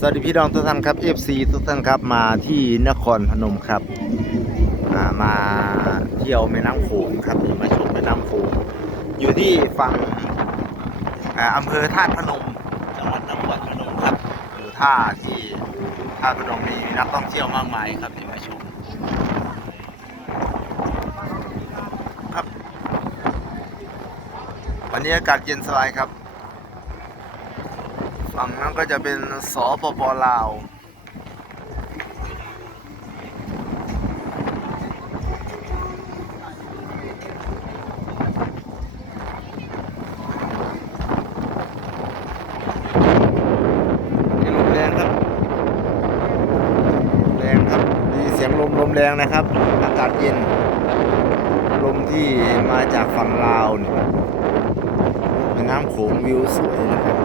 สวัสดีพี่น้องทุกท่านครับ FC ทุกท่านครับมาที่นครพนมครับมาเที่ยวแม่น้ำโขงครับมาชมแม่น้ำโขงอยู่ที่ฝั่งอำเภอธาพนมจังหวัดนครพนมครับอยู่ท่าที่ธาพนมมีนักท่องเที่ยวมากมายครับที่มาชมครับ วันนี้อากาศเย็นสบายครับ ฝั่งนั้นก็จะเป็นสปปลาวนี่ลมแรงครับแรงครับมีเสียงลมลมแรงนะครับ อากาศเย็น ลมที่มาจากฝั่งลาวเนี่ยแม่น้ำโขงวิวสวยนะครับ